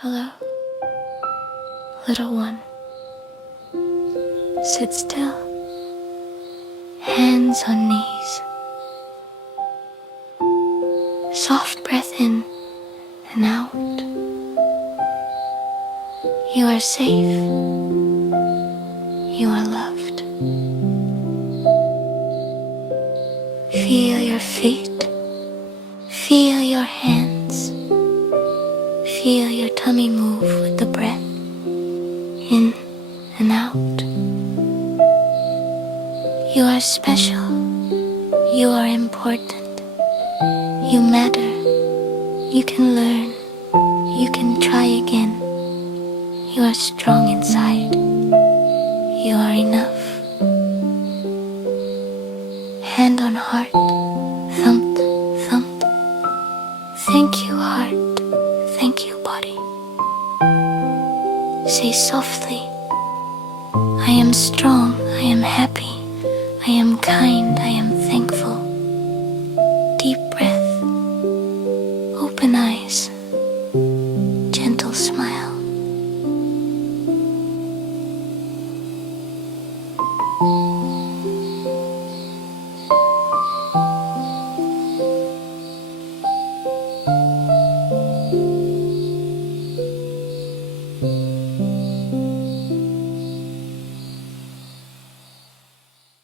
Hello, little one. Sit still, hands on knees. Soft breath in and out. You are safe. You are loved. Feel your feet. Feel your hands. Feel your tummy move with the breath in and out. You are special. You are important. You matter. You can learn. You can try again. You are strong inside. You are enough. Hand on heart. Thump, thump. Thank you, heart. Thank you, body. Say softly, I am strong, I am happy, I am kind, I am